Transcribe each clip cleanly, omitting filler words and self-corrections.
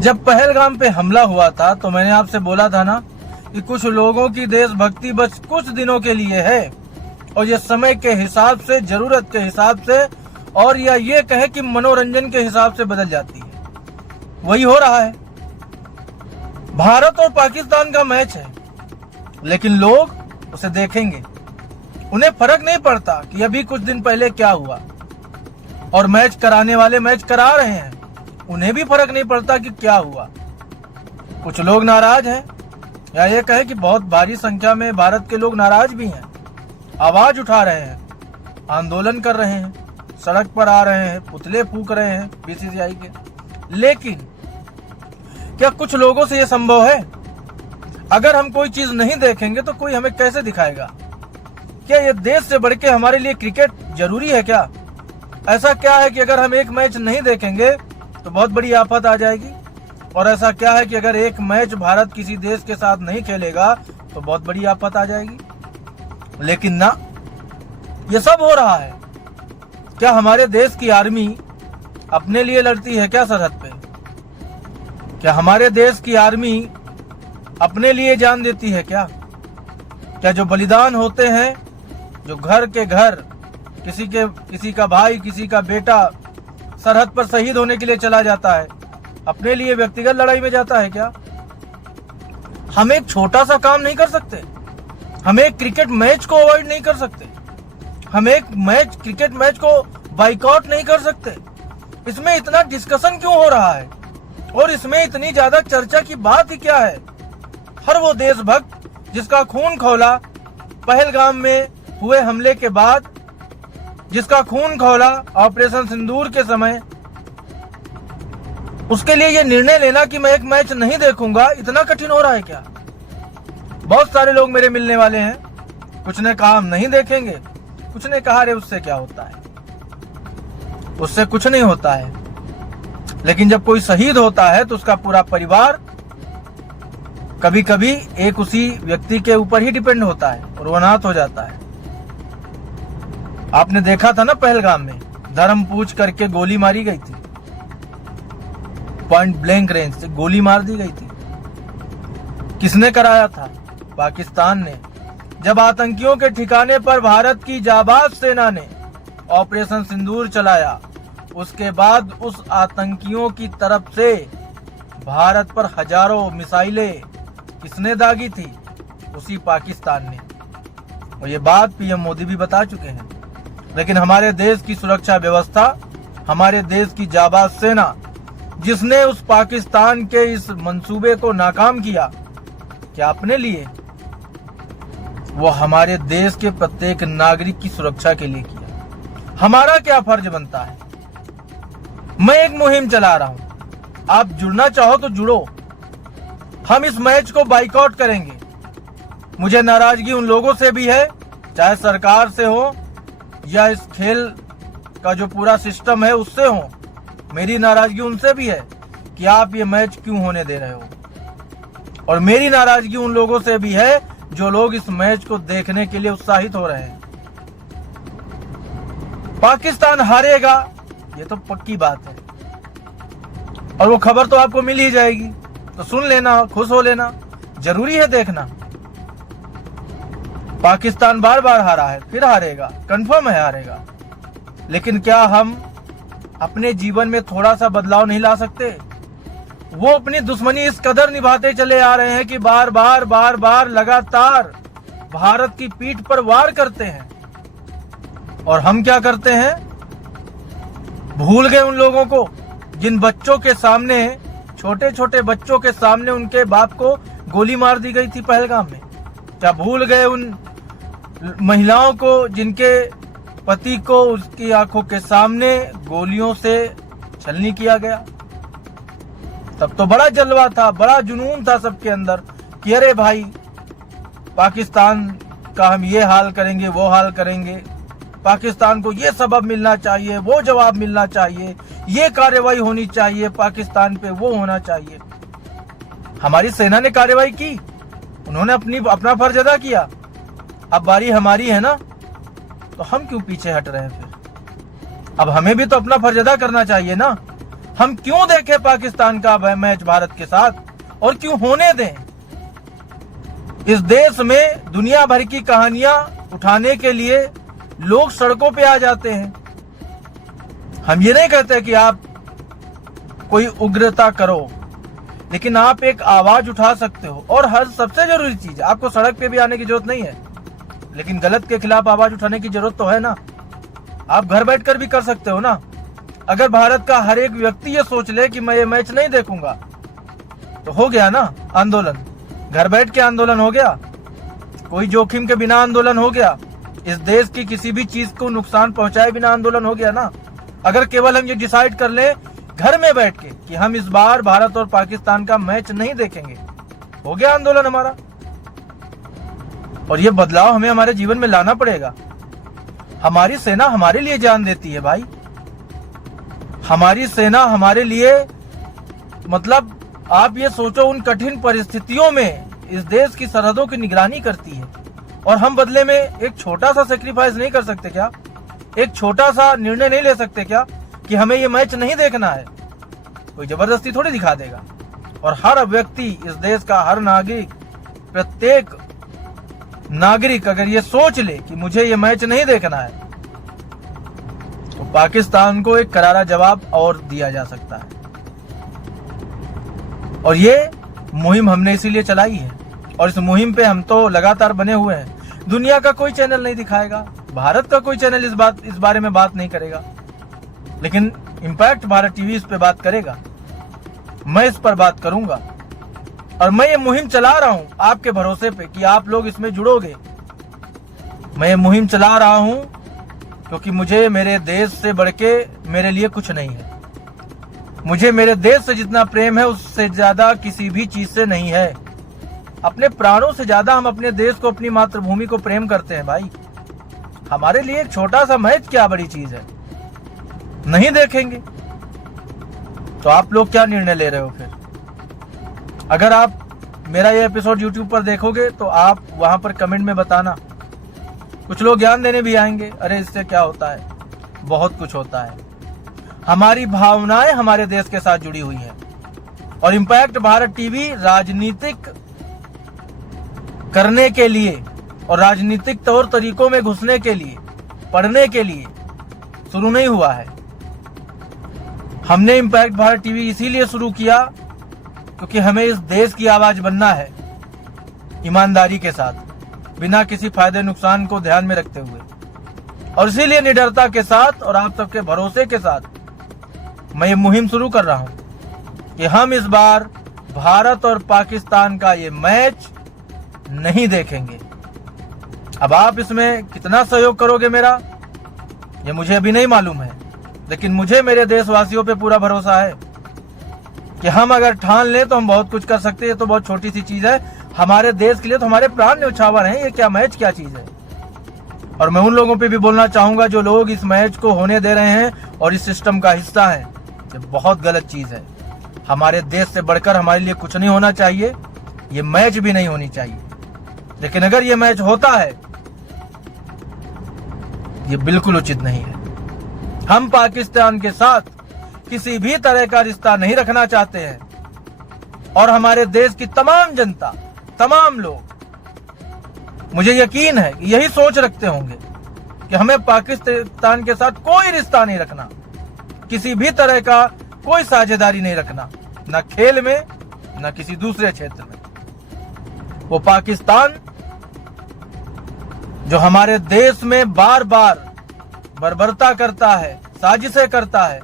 जब पहलगाम पे हमला हुआ था तो मैंने आपसे बोला था ना कि कुछ लोगों की देशभक्ति बस कुछ दिनों के लिए है और ये समय के हिसाब से, जरूरत के हिसाब से और या ये कहे कि मनोरंजन के हिसाब से बदल जाती है। वही हो रहा है। भारत और पाकिस्तान का मैच है, लेकिन लोग उसे देखेंगे। उन्हें फर्क नहीं पड़ता कि अभी कुछ दिन पहले क्या हुआ, और मैच कराने वाले मैच करा रहे हैं, उन्हें भी फर्क नहीं पड़ता कि क्या हुआ। कुछ लोग नाराज हैं, या ये कहे कि बहुत भारी संख्या में भारत के लोग नाराज भी हैं, आवाज उठा रहे हैं, आंदोलन कर रहे हैं, सड़क पर आ रहे हैं, पुतले फूंक रहे हैं बीसीसीआई के। लेकिन क्या कुछ लोगों से यह संभव है? अगर हम कोई चीज नहीं देखेंगे तो कोई हमें कैसे दिखाएगा? क्या ये देश से बढ़ के हमारे लिए क्रिकेट जरूरी है क्या? ऐसा क्या है कि अगर हम एक मैच नहीं देखेंगे तो बहुत बड़ी आफत आ जाएगी, और ऐसा क्या है कि अगर एक मैच भारत किसी देश के साथ नहीं खेलेगा तो बहुत बड़ी आफत आ जाएगी? लेकिन ना, ये सब हो रहा है। क्या हमारे देश की आर्मी अपने लिए लड़ती है क्या सरहद पे? क्या हमारे देश की आर्मी अपने लिए जान देती है क्या? क्या जो बलिदान होते हैं, जो घर के घर किसी का भाई, किसी का बेटा सरहद पर शहीद होने के लिए चला जाता है, अपने लिए व्यक्तिगत लड़ाई में जाता है क्या? हम एक छोटा सा काम नहीं कर सकते? हम एक क्रिकेट मैच को अवॉइड नहीं कर सकते? हम एक क्रिकेट मैच को बाइकआउट नहीं कर सकते? इसमें इतना डिस्कशन क्यों हो रहा है, और इसमें इतनी ज्यादा चर्चा की बात ही क्या है? हर वो देशभक्त जिसका खून खौला पहलगाम में हुए हमले के बाद, जिसका खून खौला ऑपरेशन सिंदूर के समय, उसके लिए ये निर्णय लेना कि मैं एक मैच नहीं देखूंगा, इतना कठिन हो रहा है क्या? बहुत सारे लोग मेरे मिलने वाले हैं, कुछ ने कहा हम नहीं देखेंगे, कुछ ने कहा रे उससे क्या होता है, उससे कुछ नहीं होता है। लेकिन जब कोई शहीद होता है तो उसका पूरा परिवार कभी कभी एक उसी व्यक्ति के ऊपर ही डिपेंड होता है और वो अनाथ हो जाता है। आपने देखा था ना पहलगाम में धर्म पूछ करके गोली मारी गई थी, पॉइंट ब्लैंक रेंज से गोली मार दी गई थी। किसने कराया था? पाकिस्तान ने। जब आतंकियों के ठिकाने पर भारत की जाबाज सेना ने ऑपरेशन सिंदूर चलाया, उसके बाद उस आतंकियों की तरफ से भारत पर हजारों मिसाइलें किसने दागी थी? उसी पाकिस्तान ने। और ये बात पीएम मोदी भी बता चुके हैं। लेकिन हमारे देश की सुरक्षा व्यवस्था, हमारे देश की जाबाज सेना, जिसने उस पाकिस्तान के इस मंसूबे को नाकाम किया, क्या अपने लिए? वो हमारे देश के प्रत्येक नागरिक की सुरक्षा के लिए किया। हमारा क्या फर्ज बनता है? मैं एक मुहिम चला रहा हूं, आप जुड़ना चाहो तो जुड़ो। हम इस मैच को बाइकआउट करेंगे। मुझे नाराजगी उन लोगों से भी है, चाहे सरकार से हो या इस खेल का जो पूरा सिस्टम है उससे हो। मेरी नाराजगी उनसे भी है कि आप ये मैच क्यों होने दे रहे हो, और मेरी नाराजगी उन लोगों से भी है जो लोग इस मैच को देखने के लिए उत्साहित हो रहे हैं। पाकिस्तान हारेगा, ये तो पक्की बात है, और वो खबर तो आपको मिल ही जाएगी, तो सुन लेना, खुश हो लेना। जरूरी है देखना। पाकिस्तान बार बार हारा है, फिर हारेगा, कंफर्म है हारेगा। लेकिन क्या हम अपने जीवन में थोड़ा सा बदलाव नहीं ला सकते? वो अपनी दुश्मनी इस कदर निभाते चले आ रहे हैं कि बार बार लगातार भारत की पीठ पर वार करते हैं, और हम क्या करते हैं? भूल गए उन लोगों को जिन बच्चों के सामने, छोटे छोटे बच्चों के सामने उनके बाप को गोली मार दी गई थी पहलगाम में? क्या भूल गए उन महिलाओं को जिनके पति को उसकी आंखों के सामने गोलियों से छलनी किया गया? तब तो बड़ा जलवा था, बड़ा जुनून था सबके अंदर कि अरे भाई, पाकिस्तान का हम ये हाल करेंगे, वो हाल करेंगे, पाकिस्तान को ये सबब मिलना चाहिए, वो जवाब मिलना चाहिए, ये कार्रवाई होनी चाहिए पाकिस्तान पे, वो होना चाहिए। हमारी सेना ने कार्रवाई की, उन्होंने अपना फर्ज अदा किया। अब बारी हमारी है ना, तो हम क्यों पीछे हट रहे हैं फिर? अब हमें भी तो अपना फर्ज अदा करना चाहिए ना। हम क्यों देखें पाकिस्तान का मैच भारत के साथ और क्यों होने दें? इस देश में दुनिया भर की कहानियां उठाने के लिए लोग सड़कों पे आ जाते हैं। हम ये नहीं कहते कि आप कोई उग्रता करो, लेकिन आप एक आवाज उठा सकते हो। और हर सबसे जरूरी चीज, आपको सड़क पे भी आने की जरूरत नहीं है, लेकिन गलत के खिलाफ आवाज उठाने की जरूरत तो है ना। आप घर बैठकर भी कर सकते हो ना। अगर भारत का हर एक व्यक्ति ये सोच ले कि मैं ये मैच नहीं देखूंगा, तो हो गया ना आंदोलन। घर बैठ के आंदोलन हो गया, कोई जोखिम के बिना आंदोलन हो गया, इस देश की किसी भी चीज को नुकसान पहुंचाए बिना आंदोलन हो गया ना। अगर केवल हम ये डिसाइड कर ले घर में बैठ के कि हम इस बार भारत और पाकिस्तान का मैच नहीं देखेंगे, हो गया आंदोलन हमारा। और ये बदलाव हमें हमारे जीवन में लाना पड़ेगा। हमारी सेना हमारे लिए जान देती है भाई। हमारी सेना हमारे लिए, मतलब आप ये सोचो, उन कठिन परिस्थितियों में इस देश की सरहदों की निगरानी करती है, और हम बदले में एक छोटा सा सेक्रीफाइस नहीं कर सकते क्या? एक छोटा सा निर्णय नहीं ले सकते क्या कि हमें ये मैच नहीं देखना है? कोई जबरदस्ती थोड़ी दिखा देगा। और हर व्यक्ति, इस देश का हर नागरिक, प्रत्येक नागरिक अगर ये सोच ले कि मुझे ये मैच नहीं देखना है, तो पाकिस्तान को एक करारा जवाब और दिया जा सकता है। और ये मुहिम हमने इसीलिए चलाई है, और इस मुहिम पे हम तो लगातार बने हुए हैं। दुनिया का कोई चैनल नहीं दिखाएगा, भारत का कोई चैनल इस बारे में बात नहीं करेगा, लेकिन इम्पैक्ट भारत टीवी इस पे बात करेगा। मैं इस पर बात करूंगा, और मैं ये मुहिम चला रहा हूं आपके भरोसे पे कि आप लोग इसमें जुड़ोगे। मैं ये मुहिम चला रहा हूं क्योंकि मुझे मेरे देश से बढ़ के मेरे लिए कुछ नहीं है। मुझे मेरे देश से जितना प्रेम है उससे ज्यादा किसी भी चीज से नहीं है। अपने प्राणों से ज्यादा हम अपने देश को, अपनी मातृभूमि को प्रेम करते हैं भाई। हमारे लिए एक छोटा सा मैच क्या बड़ी चीज है? नहीं देखेंगे तो आप लोग क्या निर्णय ले रहे हो फिर? अगर आप मेरा ये एपिसोड YouTube पर देखोगे तो आप वहां पर कमेंट में बताना। कुछ लोग ज्ञान देने भी आएंगे, अरे इससे क्या होता है? बहुत कुछ होता है। हमारी भावनाएं हमारे देश के साथ जुड़ी हुई हैं, और इम्पैक्ट भारत टीवी राजनीतिक करने के लिए और राजनीतिक तौर तरीकों में घुसने के लिए, पढ़ने के लिए शुरू नहीं हुआ है। हमने इम्पैक्ट भारत टीवी इसीलिए शुरू किया क्योंकि हमें इस देश की आवाज बनना है, ईमानदारी के साथ, बिना किसी फायदे नुकसान को ध्यान में रखते हुए। और इसीलिए निडरता के साथ और आप सबके भरोसे के साथ मैं ये मुहिम शुरू कर रहा हूं कि हम इस बार भारत और पाकिस्तान का ये मैच नहीं देखेंगे। अब आप इसमें कितना सहयोग करोगे मेरा, ये मुझे अभी नहीं मालूम है, लेकिन मुझे मेरे देशवासियों पे पूरा भरोसा है कि हम अगर ठान लें तो हम बहुत कुछ कर सकते हैं। ये तो बहुत छोटी सी चीज है, हमारे देश के लिए तो हमारे प्राण न्यौछावर हैं। ये क्या मैच, क्या चीज है? और मैं उन लोगों पे भी बोलना चाहूंगा जो लोग इस मैच को होने दे रहे हैं और इस सिस्टम का हिस्सा हैं, ये बहुत गलत चीज है। हमारे देश से बढ़कर हमारे लिए कुछ नहीं होना चाहिए, ये मैच भी नहीं होनी चाहिए। लेकिन अगर ये मैच होता है, ये बिल्कुल उचित नहीं है। हम पाकिस्तान के साथ किसी भी तरह का रिश्ता नहीं रखना चाहते हैं, और हमारे देश की तमाम जनता, तमाम लोग, मुझे यकीन है कि यही सोच रखते होंगे कि हमें पाकिस्तान के साथ कोई रिश्ता नहीं रखना, किसी भी तरह का कोई साझेदारी नहीं रखना, न खेल में न किसी दूसरे क्षेत्र में। वो पाकिस्तान जो हमारे देश में बार बार बर्बरता करता है, साजिशें करता है,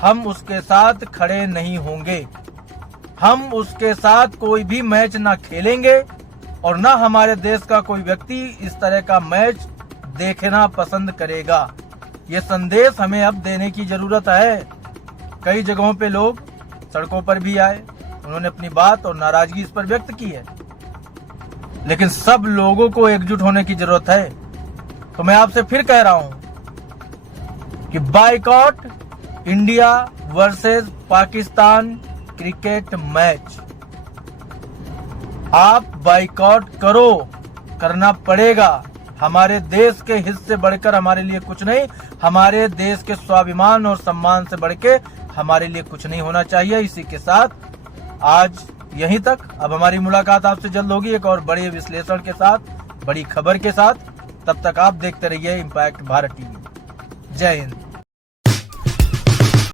हम उसके साथ खड़े नहीं होंगे। हम उसके साथ कोई भी मैच ना खेलेंगे, और ना हमारे देश का कोई व्यक्ति इस तरह का मैच देखना पसंद करेगा। ये संदेश हमें अब देने की जरूरत है। कई जगहों पे लोग सड़कों पर भी आए, उन्होंने अपनी बात और नाराजगी इस पर व्यक्त की है, लेकिन सब लोगों को एकजुट होने की जरूरत है। तो मैं आपसे फिर कह रहा हूं कि boycott India versus Pakistan cricket match. आप बाइकॉट करो, करना पड़ेगा। हमारे देश के हित से बढ़कर हमारे लिए कुछ नहीं, हमारे देश के स्वाभिमान और सम्मान से बढ़ के हमारे लिए कुछ नहीं होना चाहिए। इसी के साथ आज यहीं तक। अब हमारी मुलाकात आपसे जल्द होगी एक और बड़े विश्लेषण के साथ, बड़ी खबर के साथ। तब तक आप देखते रहिए इम्पैक्ट भारत टीवी। जय हिंद।